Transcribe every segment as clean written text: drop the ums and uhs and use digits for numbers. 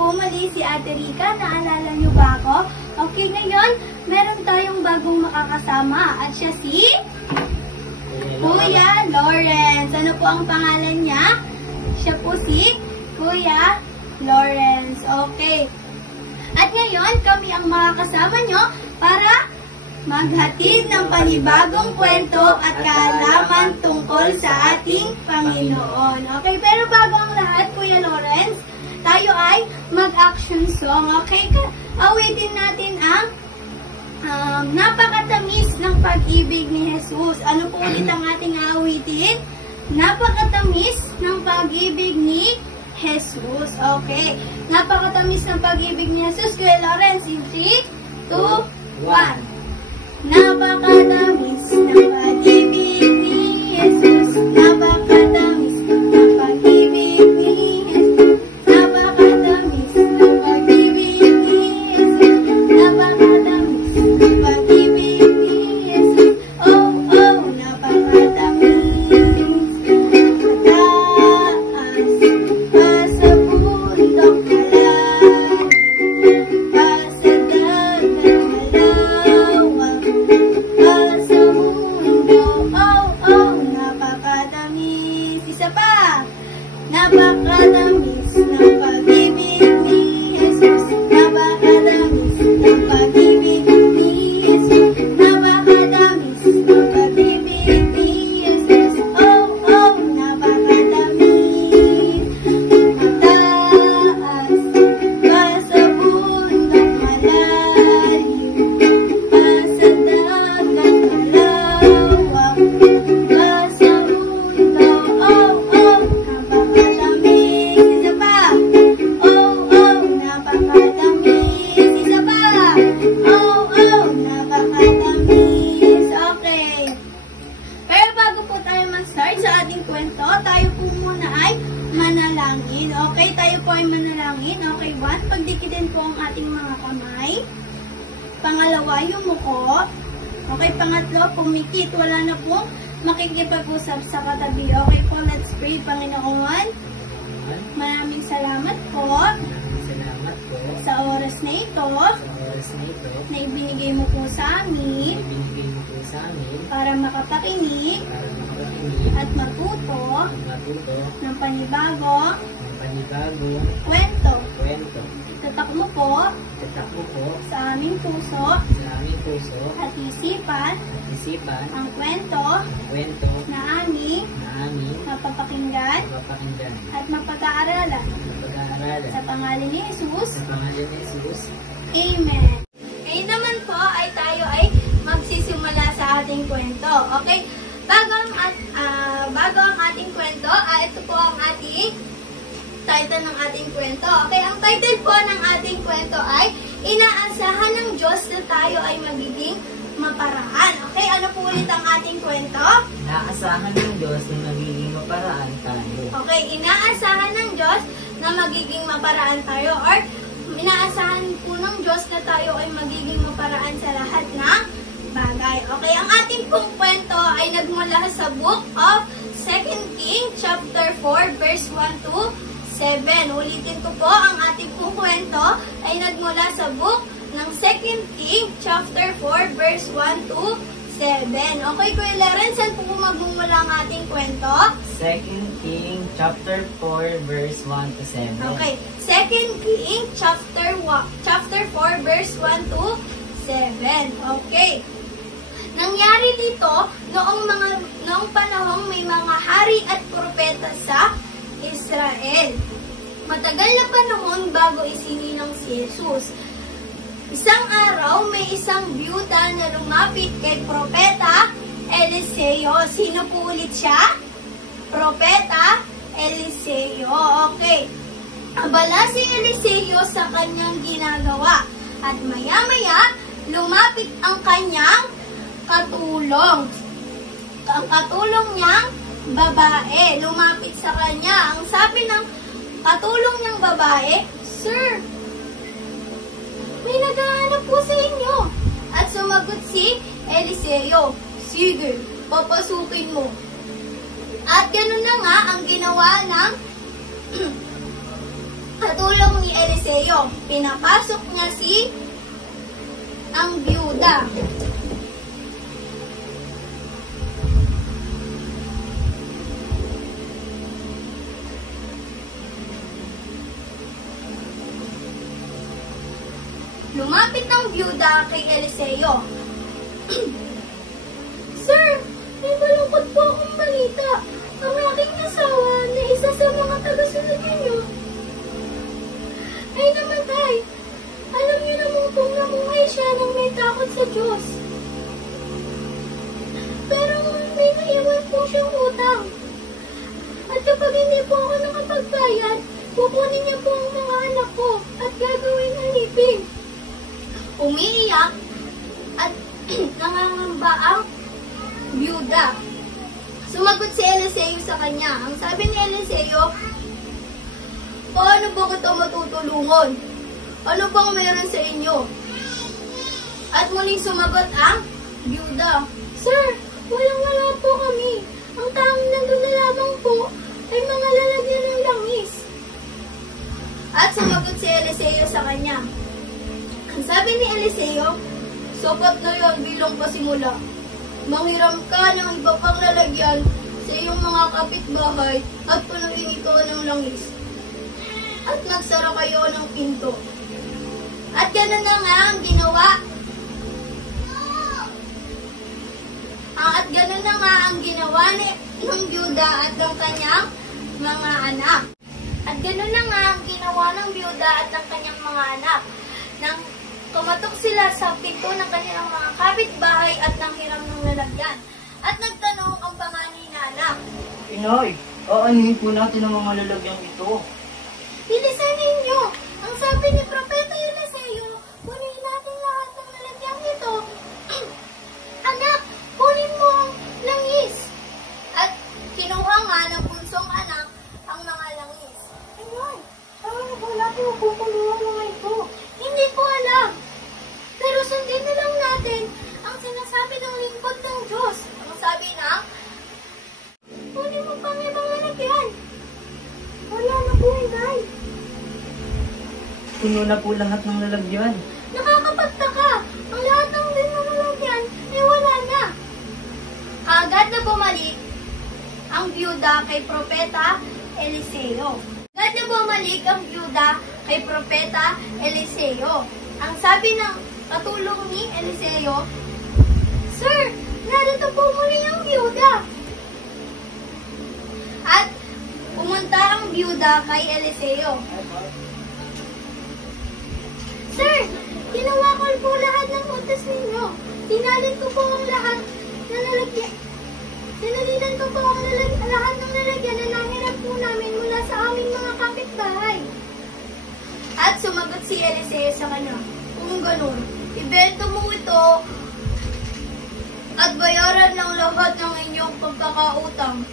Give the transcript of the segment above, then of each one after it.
po muli si Ate Rica. Naalala niyo ba ako? Okay, ngayon, meron tayong bagong makakasama. At siya si Kuya Lawrence. Ano po ang pangalan niya? Siya po si Kuya Lawrence. Okay. At ngayon, kami ang makakasama nyo para maghatid ng panibagong kwento at kaalaman tungkol sa ating Panginoon. Okay, pero bago ang lahat, Kuya Lawrence, tayo ay mag-action song. Okay, awitin natin ang napakatamis ng pag-ibig ni Jesus. Ano po ulit ang ating awitin? Napakatamis ng pag-ibig ni Jesus. Okay. Napakatamis ng pag-ibig ni Jesus. Kuya Lawrence, in 3, 2, 1. Napakatamis ng pag-ibig ni Jesus. Napakatamis ng pag-ibig ni Jesus. Napakatamis ng pag-ibig ni Jesus. Napakatamis ng pag-ibig ni Jesus. Oh, oh, napakatamis. Napakatamis ng pag-ibig ni Jesus. Napakatamis ng pag-ibig ni Jesus. Napakatamis ng pag-ibig ni Jesus. Oh, oh, napakatamis. Mataas pa sa bundok malalim, pa sa dagat malawak, pa sa mundo. Oh, oh, tayo po muna ay manalangin. Okay, tayo po ay manalangin. Okay, 1, pagdikitin po ang ating mga kamay. Pangalawa, yumuko. Okay, pangatlo, pumikit. Wala na po makikipag-usap sa katabi. Okay po, let's pray. Panginoon, maraming salamat po sa oras na ito na ibinigay mo po sa amin para makapakinig at matuto ng panibagong kwento. Itatak mo po sa aming puso at isipan ang kwento na aming mapapakinggan at mapag-aaralan sa pangalan ni Jesus. Amen. Ngayon naman po ay tayo ay magsisimula sa ating kwento. Okay? Bago ang ating kwento, ito po ang ating title ng ating kwento. Okay, ang title po ng ating kwento ay Inaasahan ng Diyos na tayo ay magiging maparaan. Okay, ano po ulit ang ating kwento? Inaasahan ng Diyos na magiging maparaan tayo. Okay, inaasahan ng Diyos na magiging maparaan tayo, or inaasahan po ng Diyos na tayo ay magiging maparaan sa lahat ng bagay. Okay, ang ating pong kwento ay nagmula sa Book of 2 Kings chapter 4 verse 1 to 7. Ulitin ko po, ang ating pong kwento ay nagmula sa Book ng 2 Kings chapter 4 verse 1 to 7. Okay, Kuya Lawrence, saan po magmumula ang ating kwento? 2 Kings chapter 4 verse 1 to 7. Okay, 2 Kings chapter 4 verse 1 to 7. Okay. Nangyari dito noong panahong may mga hari at propeta sa Israel. Matagal na panahon bago isinilang si Jesus. Isang araw, may isang byuda na lumapit kay Propeta Eliseo. Sino po ulit siya? Propeta Eliseo. Okay. Abala si Eliseo sa kanyang ginagawa. At maya-maya, lumapit ang kanyang katulong. Ang katulong niyang babae. Lumapit sa kanya. Ang sabi ng katulong niyang babae, "Sir, may naghahanap po sa inyo." At sumagot si Eliseo, "Sige, papasukin mo." At ganun na nga ang ginawa ng katulong tulong ni Eliseo. Pinapasok niya ang byuda. Lumapit ng byuda kay Eliseo. Sir, may malungkot po akong balita. Ang aking asawa na isa sa mga taga-sunod ninyo ay namatay. Alam niyo namang kung namuhay siya nang may takot sa Diyos. Pero may naiwan po siyang utang. At kapag hindi po ako nakapagbayad, kukunin niya po ang mga anak ko at gagawin alipin. Umiiyak at nangangamba ang byuda. Sumagot si Eliseo sa kanya. Ang sabi ni Eliseo, paano ba kita matutulungan? Ano bang meron sa inyo? At muling sumagot ang byuda, Sir, walang-wala po kami. Ang tanging nandun na lamang po ay mga lalagyan ng langis. At sumagot si Eliseo sa kanya. Ang sabi ni Eliseo, sapat na yan bilang pasimula. Manghiram ka ng iba pang lalagyan sa iyong mga kapitbahay at punuin ito ng langis. At nagsara kayo ng pinto. At gano'n na nga ang ginawa. At gano'n na nga ang ginawa ng byuda at ng kanyang mga anak. At gano'n na nga ang ginawa ng byuda at ng kanyang mga anak. Nang kumatok sila sa pinto ng kanilang mga kapitbahay at nanghiram ng lalagyan. At nagtanong ang panganay na anak, Inay, aanuhin po natin ang mga lalagyang ito. bilisan ninyo! Ang sabi ni Propeta Eliseo, kunin natin lahat ng lalagyan ito. Anak, kunin mo ang langis. At kinuha nga ng bunsong anak ang mga langis. Inay, paano po natin mapupunuhan mga ito? Hindi ko alam. Pero sundin na lang natin ang sinasabi ng lingkod ng Diyos. Ang sabi na, kunin mo pang ibang lalagyan. Wala na po, Inay. Puno na po lahat ng lalagyan. Nakakapagtaka. Ang lahat ng lalagyan ay wala na. Agad na bumalik ang byuda kay Propeta Eliseo. Agad na bumalik ang byuda kay Propeta Eliseo. Ang sabi ng katulong ni Eliseo, Sir, narito po muli ang byuda. At pumunta ang byuda kay Eliseo. Sir, ginawa ko po lahat ng utos ninyo. Tinalin ko po ang lahat na lalagyan. Tinalinan ko po ang lahat ng lalagyan na nahiram po namin mula sa aming mga kapitbahay. At sumagot si Eliseo sa kanya, kung ganun, ibento mo ito at bayaran ng lahat ng inyong pagkakautang.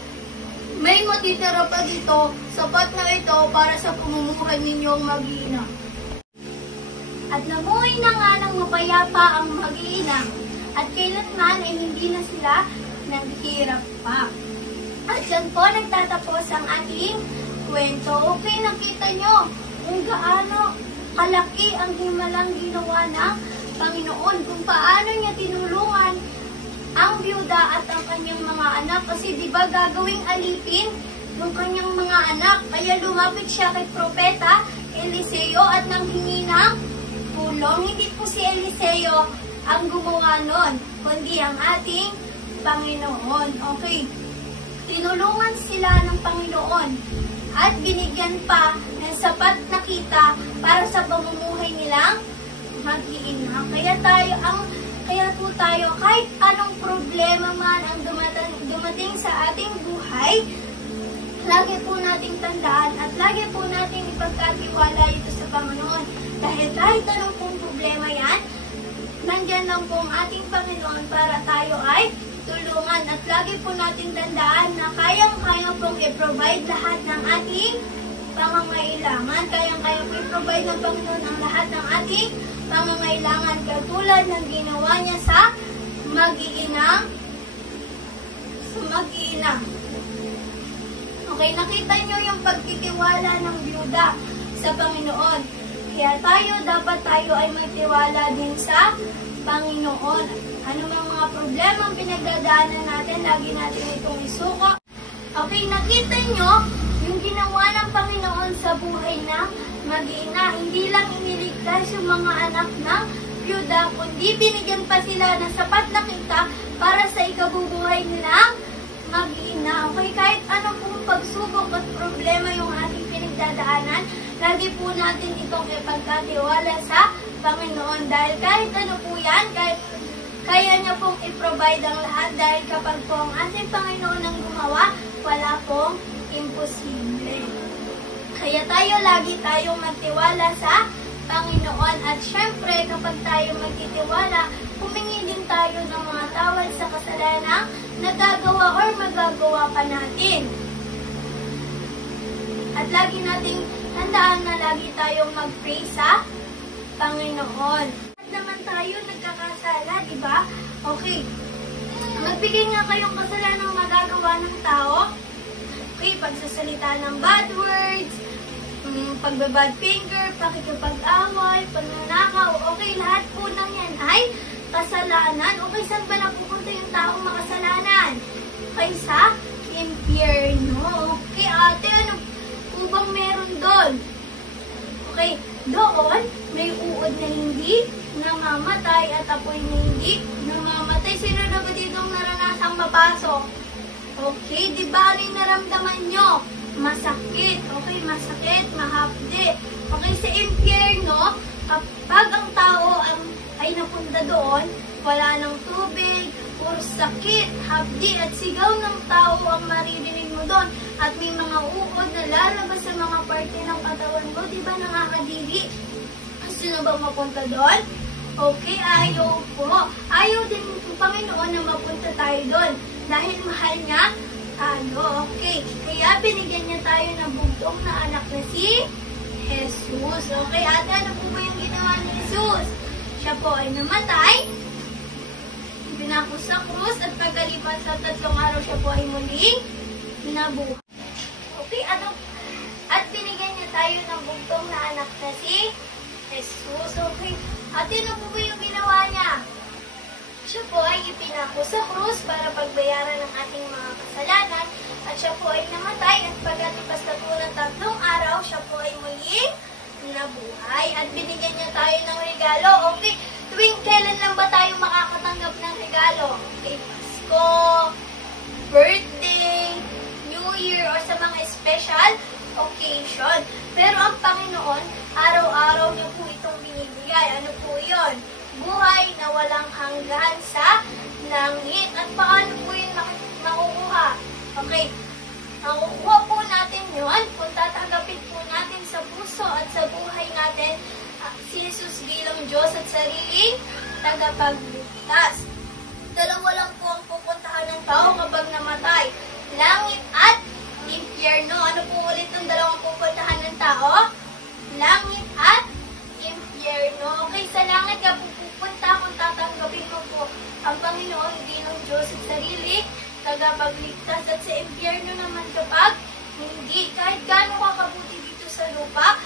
May matitira pa dito, sapat na ito para sa pamumuhay ninyong mag-iina. At namuhay na nga ng mapayapa ang mag-iina, at kailanman ay hindi na sila naghirap pa. At dyan po nagtatapos ang ating kwento. Okay, nakita nyo kung gaano kalaki ang himalang ginawa ng Panginoon, kung paano niya tinulungan ang byuda at ang kanyang mga anak. Kasi di ba gagawing alipin ng kanyang mga anak. Kaya lumapit siya kay Propeta Eliseo at nanghingi ng tulong. Hindi po si Eliseo ang gumawa nun, kundi ang ating Panginoon. Okay. Tinulungan sila ng Panginoon at binigyan pa ng sapat na kita para sa pamumuhay nilang mag-iina. Kaya po tayo, kahit anong problema man ang dumating sa ating buhay, lagi po nating tandaan at lagi po nating ipagkatiwala ito sa Panginoon. Dahil kahit anong pong problema yan, nandyan lang po ang ating Panginoon para tayo ay tulungan. At lagi po nating tandaan na kayang-kaya pong i-provide lahat ng ating pangangailangan. Kayang-kaya po i-provide ng Panginoon ang lahat ng ating pangangailangan. Katulad ng ginawa niya sa mag-iinang. Okay, nakita nyo yung pagtitiwala ng byuda. sa Panginoon. Kaya dapat tayo ay magtiwala din sa Panginoon. Ano mang mga problema ang pinagdadaanan natin, lagi natin itong isuko. Okay, nakita nyo yung ginawa ng Panginoon sa buhay ng mag-ina. Hindi lang iniligtas yung mga anak ng byuda, kundi binigyan pa sila ng sapat na kita para sa ikabubuhay nilang mag-ina. Okay, kahit ano pong pagsubok at problema yung ating pinagdadaanan, lagi po natin itong ipagkatiwala sa Panginoon. Dahil kahit ano po yan, kahit kaya niya pong i-provide ang lahat, dahil kapag po ang ating Panginoon ang gumawa, wala pong imposible. Kaya lagi tayong magtiwala sa Panginoon. At syempre, kapag tayo magtitiwala, humingi din tayo ng mga tawad sa kasalanan nagagawa or magagawa pa natin. At lagi nating tandaan na lagi tayong mag-pray sa Panginoon. At naman tayo nagkakasala, di ba? Okay. Magbigay nga kayong kasalanan magagawa ng tao. Okay, pagsasalita ng bad words, pagbabad finger, pakikipag-away, pagnanakaw. Okay, lahat po ng yan ay kasalanan. Okay, saan ba napupunta yung taong makasalanan? Okay, sa impyerno. Okay, ate, ano po bang meron doon? Okay, doon may uod na hindi namamatay at apoy na hindi namamatay. Sino na ba dito ang naranasang mapasok? Okay, di ba ano yung naramdaman nyo? Masakit. Okay, masakit, mahapdi. Okay, sa impyerno, kapag ang tao ay napunta doon, wala ng tubig, puro sakit, hapdi at sigaw ng tao ang maririnig mo doon. At may mga uod na lalabas sa mga parte ng katawan mo, di ba nakakadiri? Gusto na ba mapunta doon? Okay, ayaw po. Ayaw din ng Panginoon na mapunta tayo doon. Dahil mahal niya tayo. Okay, kaya binigyan niya tayo ng bugtong na anak na si Jesus. Okay, ate, ano po ba yung ginawa ni Jesus? Siya po ay namatay, pinako sa krus, at pagkalipas sa 3 araw siya po ay muling nabuhay. Okay, at binigyan niya tayo ng bugtong na anak na si Jesus. Okay, ate, ano po ba yung ginawa niya? Siya po ay ipinako sa krus para pagbayaran ng ating mga kasalanan, at siya po ay namatay, at pagkalipas na po ng 3 araw, siya po ay muling nabuhay, at binigyan niya tayo ng regalo. Okay, tuwing kailan lang ba tayo makakatanggap ng regalo? Okay, Pasko, birthday, New Year, or sa mga special occasion. Pero ang Panginoon, araw-araw niya po itong binibigay. Ano po yun? Buhay na walang hanggan sa langit. At paano po yun makukuha? Okay, makukuha po natin yun kung tatanggapin po natin sa puso at sa buhay natin si Jesus bilang Diyos at sariling tagapagligtas. Dalawa lang po ang pupuntahan ng tao kapag namatay: langit at impyerno. Ano po ulit ang dalawang pupuntahan ng tao? Langit at impyerno. Okay, sa langit ka pupunta kung tatanggapin mo po ang Panginoon bilang Diyos at sarili tagapagligtas. At sa impyerno naman kapag hindi, kahit gaano ka kabuti dito sa lupa,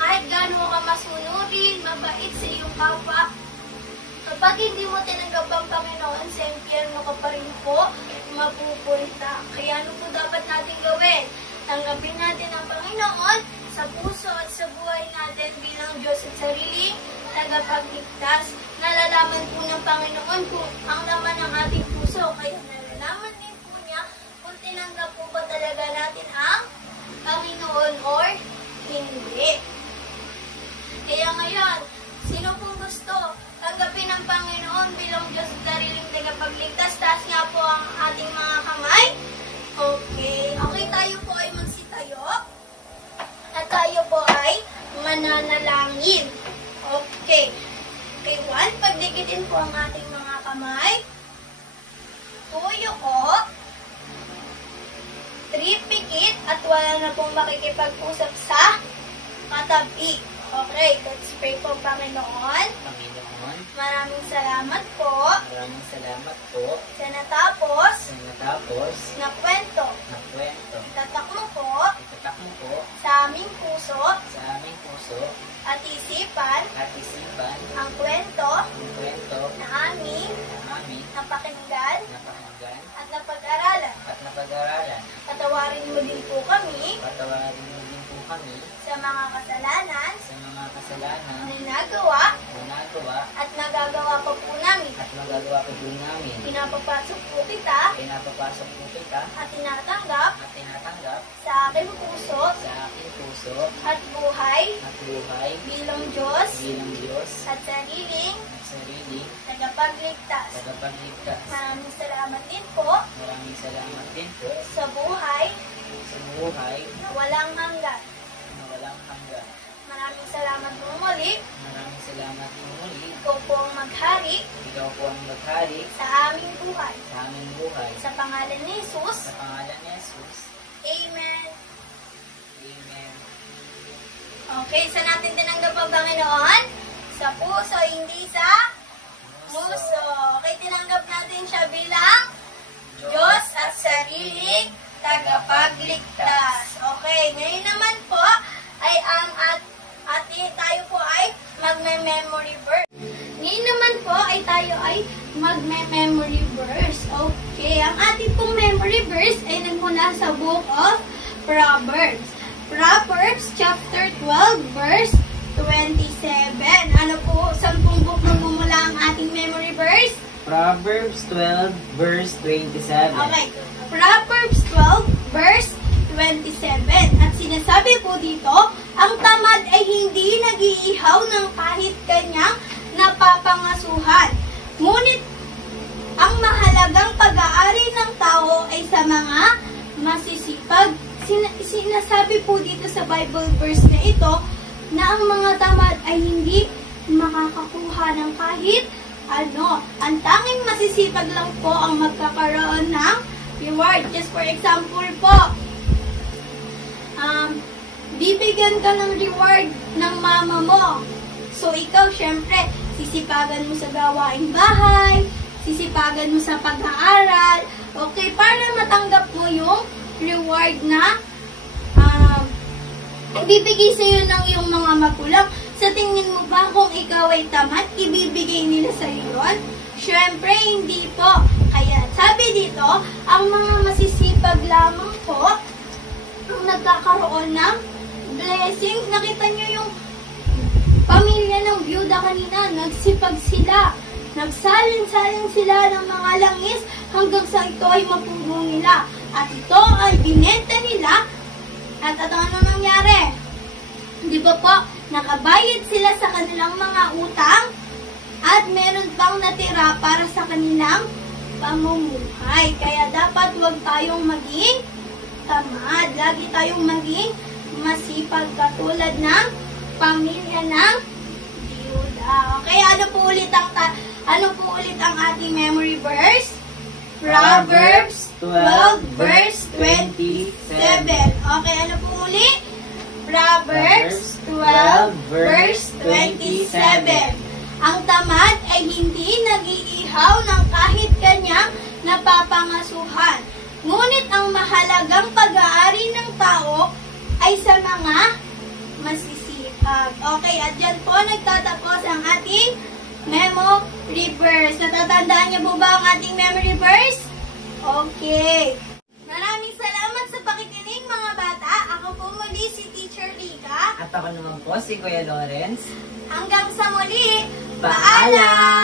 kahit gaano ka masunurin, mabait sa iyong kapwa, kapag hindi mo tinanggap ang Panginoon, sa impyerno ka pa rin po mapupunta. Kaya ano po dapat natin gawin? Tanggapin natin ang Panginoon sa puso at sa buhay natin bilang Diyos at sariling tagapagligtas. Nalalaman po ng Panginoon kung ang laman ng ating puso. Kaya nalalaman din po niya kung tinanggap po ba talaga natin ang Panginoon or hindi. Kaya ngayon, sino pong gusto tanggapin ang Panginoon bilang Diyos at sariling tagapagligtas? Taas nga po ang ating mga kamay. Okay. Okay, tayo po ay magsitayo. At tayo po ay mananalangin. Okay. Okay, 1. Pagdikitin po ang ating mga kamay. 2. Yuko. 3. Pikit. At wala na pong makikipag-usap sa katabi. Okay, let's pray po, Panginoon. Panginoon, Maraming salamat po maraming salamat po sa natapos sa na kwento. na kwento. Itatak mo po Itatak mo po sa aming puso sa mga kasalanan na nagawa at nagagawa pa po namin. Pinapapasok po kita at tinatanggap sa aking puso at buhay bilang Diyos at sariling tagapagligtas. Maraming salamat din po sa buhay na walang hanggan. Maraming salamat po muli. Ikaw po ang maghari sa aming buhay. Sa pangalan ni Jesus. Amen. Okay, saan natin tinanggap ang Panginoon? Sa puso, hindi sa muso. Okay, tinanggap natin siya bilang Diyos at sariling tagapagligtas. Okay, ngayon naman po ay tayo po ay magme-memory verse. Ngayon naman po ay tayo ay magme-memory verse. Okay, ang ating pong memory verse ay nagmula sa Book of Proverbs. Proverbs chapter 12 verse 27. Ano po, saan pong book nagmumula ang ating memory verse? Proverbs 12 verse 27. Okay, Proverbs 12 verse 27. At sinasabi po dito, ang tamad ay hindi nag-iihaw ng kahit kanyang napapangasuhan. Ngunit, ang mahalagang pag-aari ng tao ay sa mga masisipag. Sinasabi po dito sa Bible verse na ito, na ang mga tamad ay hindi makakakuha ng kahit ano. Ang tanging masisipag lang po ang magkakaroon ng reward. Just for example po, bibigyan ka ng reward ng mama mo. So, ikaw, syempre, sisipagan mo sa gawaing bahay, sisipagan mo sa pag-aaral. Okay, para matanggap mo yung reward na ibibigay sa iyo ng iyong mga magulang. Sa tingin mo ba kung ikaw ay tamad, ibibigay nila sa iyo yun? Syempre, hindi po. Kaya, sabi dito, ang mga masisipag lamang po ang nagkakaroon ng blessing. Nakita nyo yung pamilya ng byuda kanina, nagsipag sila. Nagsalin-salin sila ng mga langis hanggang sa ito ay mapuno nila. At ito ay binenta nila. At ano nangyari? Di ba po, nakabayad sila sa kanilang mga utang at meron pang natira para sa kanilang pamumuhay. Kaya dapat huwag tayong maging tamad. Lagi tayong maging masipag katulad ng pamilya ng byuda. Okay, ano po ulit ang ating memory verse? Proverbs 12 verse 27. Okay, ano po muli? Proverbs 12 verse 27. Ang tamad ay hindi nag-iihaw ng kahit kanyang napapangasuhan. Ngunit ang mahalagang pag-aari ng tao ay sa mga masisipag. Okay, at dyan po nagtatapos ang ating memory verse. Natatandaan niyo po ba ang ating memory verse? Okay. Maraming salamat sa pakikinig mga bata. Ako po muli si Teacher Lika. At ako naman po si Kuya Lawrence. Hanggang sa muli. Paalam!